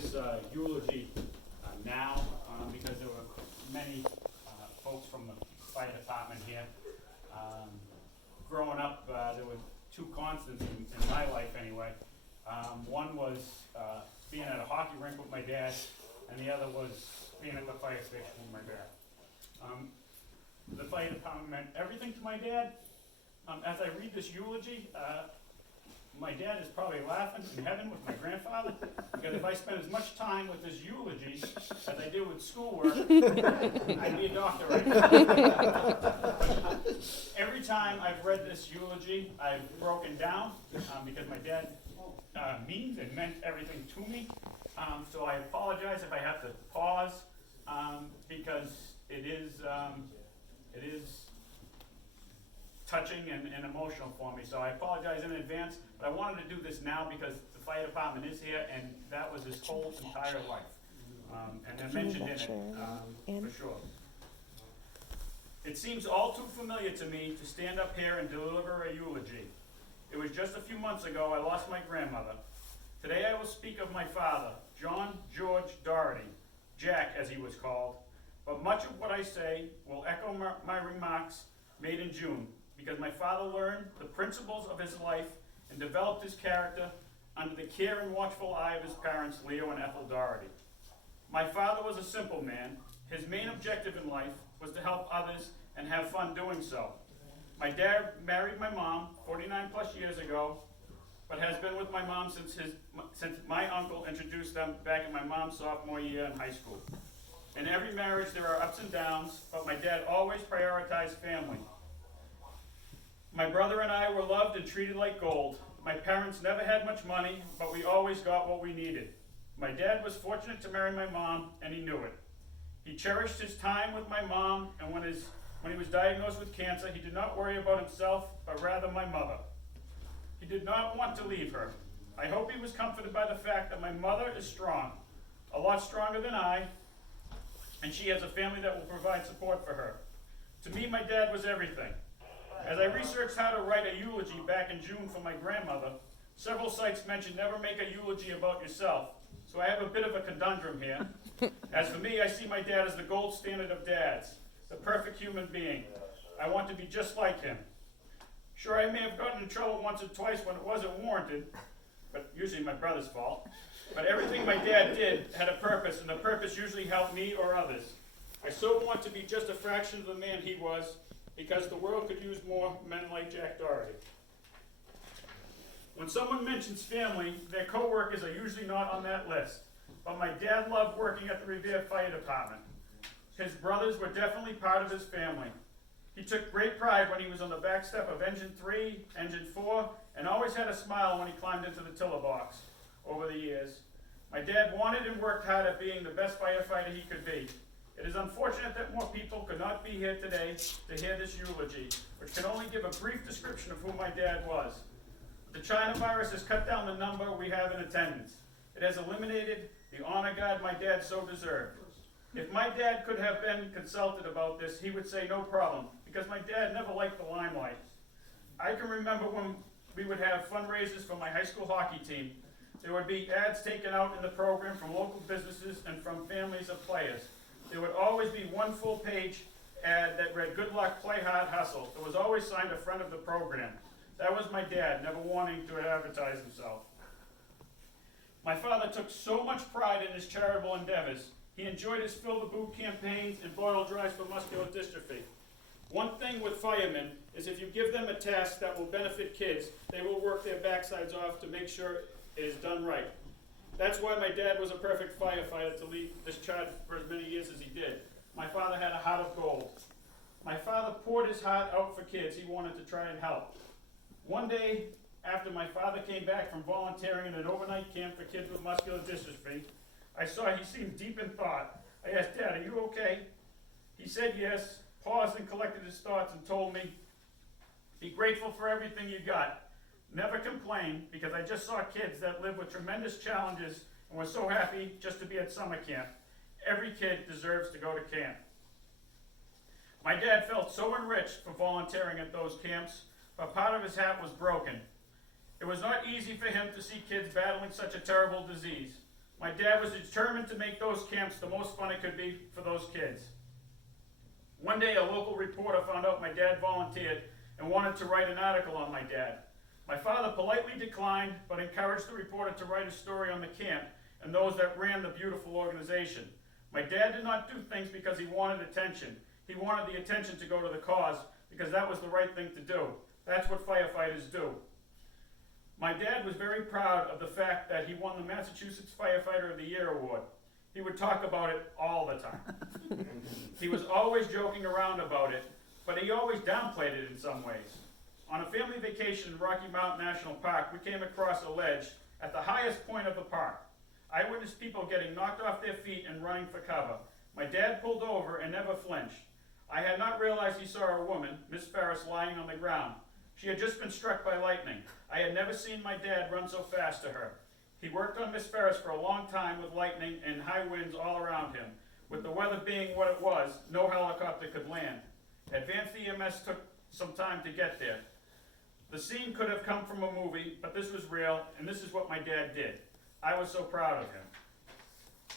this eulogy now because there were many folks from the fire department here. Growing up, there were two constants in my life anyway. One was being at a hockey rink with my dad, and the other was being at the fire station with my dad. The fire department meant everything to my dad. As I read this eulogy, my dad is probably laughing in heaven with my grandfather, because if I spent as much time with this eulogy as I did with schoolwork, I'd be a doctor right now. Every time I've read this eulogy, I've broken down, because my dad means and meant everything to me. So I apologize if I have to pause, because it is touching and emotional for me. So I apologize in advance, but I wanted to do this now because the fire department is here, and that was his whole entire life. And I mentioned in it, for sure. It seems all too familiar to me to stand up here and deliver a eulogy. It was just a few months ago I lost my grandmother. Today I will speak of my father, John George Doherty, Jack as he was called, but much of what I say will echo my remarks made in June, because my father learned the principles of his life and developed his character under the care and watchful eye of his parents, Leo and Ethel Doherty. My father was a simple man. His main objective in life was to help others and have fun doing so. My dad married my mom 49 plus years ago, but has been with my mom since my uncle introduced them back in my mom's sophomore year in high school. In every marriage there are ups and downs, but my dad always prioritized family. My brother and I were loved and treated like gold. My parents never had much money, but we always got what we needed. My dad was fortunate to marry my mom, and he knew it. He cherished his time with my mom, and when he was diagnosed with cancer, he did not worry about himself, but rather my mother. He did not want to leave her. I hope he was comforted by the fact that my mother is strong, a lot stronger than I, and she has a family that will provide support for her. To me, my dad was everything. As I researched how to write a eulogy back in June for my grandmother, several sites mentioned never make a eulogy about yourself. So I have a bit of a conundrum here. As for me, I see my dad as the gold standard of dads, the perfect human being. I want to be just like him. Sure, I may have gotten in trouble once or twice when it wasn't warranted, but usually my brother's fault. But everything my dad did had a purpose, and the purpose usually helped me or others. I so want to be just a fraction of the man he was, because the world could use more men like Jack Doherty. When someone mentions family, their co-workers are usually not on that list. But my dad loved working at the Revere Fire Department. His brothers were definitely part of his family. He took great pride when he was on the back step of Engine 3, Engine 4, and always had a smile when he climbed into the tiller box over the years. My dad wanted and worked hard at being the best firefighter he could be. It is unfortunate that more people could not be here today to hear this eulogy, which can only give a brief description of who my dad was. The China virus has cut down the number we have in attendance. It has eliminated the honor guard my dad so deserved. If my dad could have been consulted about this, he would say no problem, because my dad never liked the limelight. I can remember when we would have fundraisers for my high school hockey team. There would be ads taken out in the program from local businesses and from families of players. There would always be one full-page ad that read, "Good luck, play hard, hustle." It was always signed a friend of the program. That was my dad, never wanting to advertise himself. My father took so much pride in his charitable endeavors. He enjoyed his Fill the Boot campaigns and bottle drives for muscular dystrophy. One thing with firemen is if you give them a task that will benefit kids, they will work their backsides off to make sure it is done right. That's why my dad was a perfect firefighter to lead this charge for as many years as he did. My father had a heart of gold. My father poured his heart out for kids he wanted to try and help. One day, after my father came back from volunteering in an overnight camp for kids with muscular dystrophy, I saw he seemed deep in thought. I asked, "Dad, are you okay?" He said yes, paused and collected his thoughts and told me, "Be grateful for everything you got. Never complain, because I just saw kids that live with tremendous challenges and were so happy just to be at summer camp. Every kid deserves to go to camp." My dad felt so enriched for volunteering at those camps, but part of his heart was broken. It was not easy for him to see kids battling such a terrible disease. My dad was determined to make those camps the most fun it could be for those kids. One day, a local reporter found out my dad volunteered and wanted to write an article on my dad. My father politely declined, but encouraged the reporter to write a story on the camp and those that ran the beautiful organization. My dad did not do things because he wanted attention. He wanted the attention to go to the cause because that was the right thing to do. That's what firefighters do. My dad was very proud of the fact that he won the Massachusetts Firefighter of the Year award. He would talk about it all the time. He was always joking around about it, but he always downplayed it in some ways. On a family vacation in Rocky Mountain National Park, we came across a ledge at the highest point of the park. I witnessed people getting knocked off their feet and running for cover. My dad pulled over and never flinched. I had not realized he saw a woman, Miss Ferris, lying on the ground. She had just been struck by lightning. I had never seen my dad run so fast to her. He worked on Miss Ferris for a long time with lightning and high winds all around him. With the weather being what it was, no helicopter could land. Advanced EMS took some time to get there. The scene could have come from a movie, but this was real, and this is what my dad did. I was so proud of him.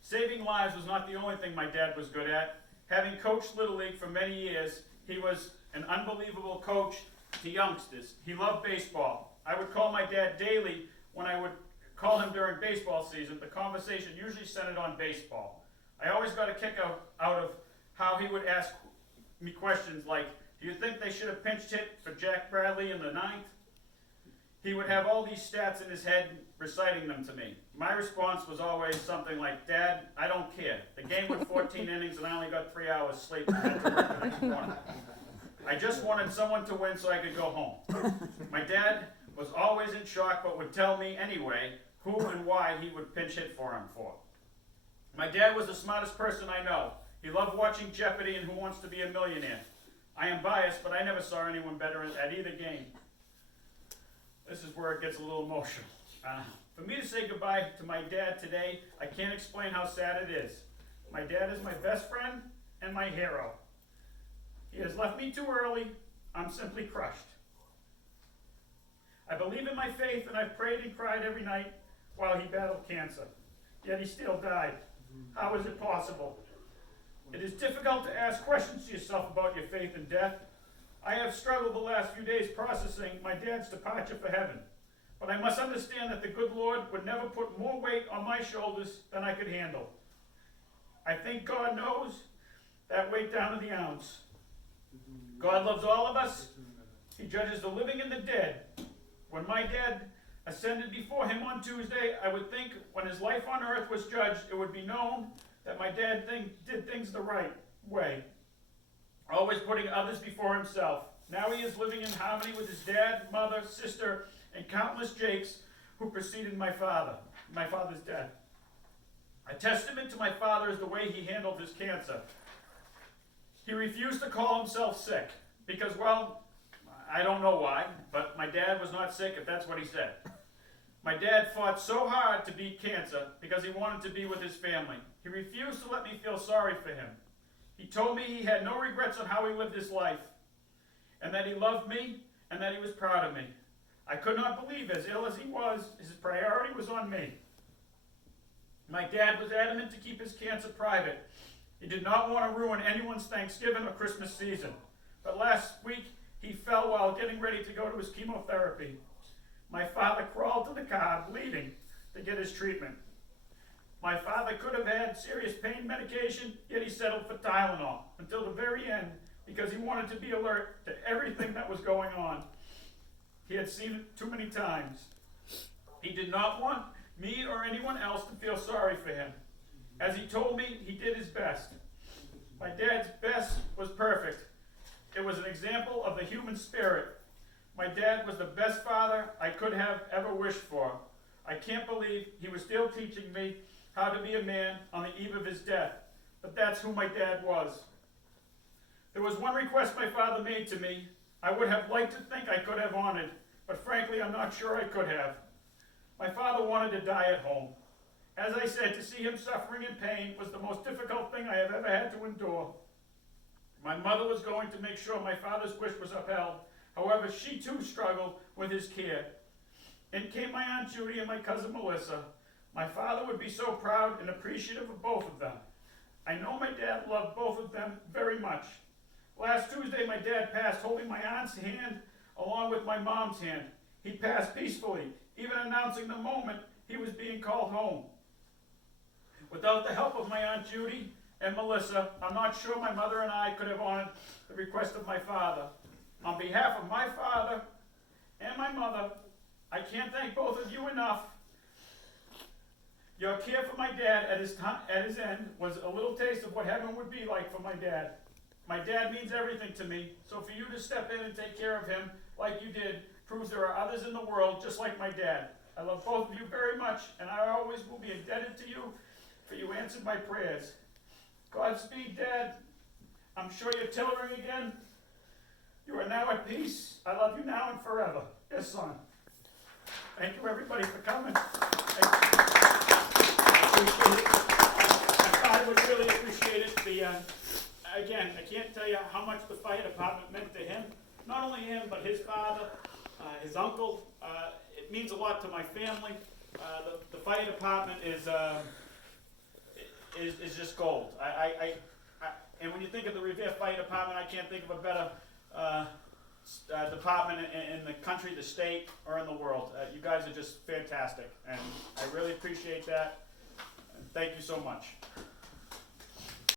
Saving lives was not the only thing my dad was good at. Having coached Little League for many years, he was an unbelievable coach to youngsters. He loved baseball. I would call my dad daily when I would call him during baseball season. The conversation usually centered on baseball. I always got a kick out of how he would ask me questions like, do you think they should have pinched hit for Jack Bradley in the ninth? He would have all these stats in his head, reciting them to me. My response was always something like, Dad, I don't care. The game went 14 innings and I only got 3 hours sleep and had to work the next morning. I just wanted someone to win so I could go home. My dad was always in shock but would tell me anyway who and why he would pinch hit for him for. My dad was the smartest person I know. He loved watching Jeopardy and Who Wants to Be a Millionaire. I am biased, but I never saw anyone better at either game. This is where it gets a little emotional. For me to say goodbye to my dad today, I can't explain how sad it is. My dad is my best friend and my hero. He has left me too early. I'm simply crushed. I believe in my faith and I've prayed and cried every night while he battled cancer. Yet he still died. How is it possible? It is difficult to ask questions to yourself about your faith in death. I have struggled the last few days processing my dad's departure for heaven. But I must understand that the good Lord would never put more weight on my shoulders than I could handle. I think God knows that weight down to the ounce. God loves all of us. He judges the living and the dead. When my dad ascended before him on Tuesday, I would think when his life on earth was judged, it would be known that my dad did things the right way, always putting others before himself. Now he is living in harmony with his dad, mother, sister, and countless Jakes who preceded my father's death. A testament to my father is the way he handled his cancer. He refused to call himself sick because, well, I don't know why, but my dad was not sick if that's what he said. My dad fought so hard to beat cancer because he wanted to be with his family. He refused to let me feel sorry for him. He told me he had no regrets on how he lived his life, and that he loved me, and that he was proud of me. I could not believe, as ill as he was, his priority was on me. My dad was adamant to keep his cancer private. He did not want to ruin anyone's Thanksgiving or Christmas season. But last week, he fell while getting ready to go to his chemotherapy. My father crawled to the car, bleeding, to get his treatment. My father could have had serious pain medication, yet he settled for Tylenol until the very end because he wanted to be alert to everything that was going on. He had seen it too many times. He did not want me or anyone else to feel sorry for him. As he told me, he did his best. My dad's best was perfect. It was an example of the human spirit. My dad was the best father I could have ever wished for. I can't believe he was still teaching me how to be a man on the eve of his death. But that's who my dad was. There was one request my father made to me I would have liked to think I could have honored, but frankly I'm not sure I could have. My father wanted to die at home. As I said, to see him suffering in pain was the most difficult thing I have ever had to endure. My mother was going to make sure my father's wish was upheld. However, she too struggled with his care. In came my Aunt Judy and my cousin Melissa. My father would be so proud and appreciative of both of them. I know my dad loved both of them very much. Last Tuesday, my dad passed holding my aunt's hand along with my mom's hand. He passed peacefully, even announcing the moment he was being called home. Without the help of my Aunt Judy and Melissa, I'm not sure my mother and I could have honored the request of my father. On behalf of my father and my mother, I can't thank both of you enough. Your care for my dad at his end was a little taste of what heaven would be like for my dad. My dad means everything to me, so for you to step in and take care of him like you did proves there are others in the world just like my dad. I love both of you very much, and I always will be indebted to you for you answered my prayers. Godspeed, Dad. I'm sure you're tailoring again. You are now at peace. I love you now and forever. Yes, son. Thank you, everybody, for coming. I would really appreciate it. Again, I can't tell you how much the fire department meant to him. Not only him, but his father, his uncle. It means a lot to my family. The fire department is just gold. And when you think of the Revere Fire Department, I can't think of a better department in the country, the state, or in the world. You guys are just fantastic, and I really appreciate that. And thank you so much.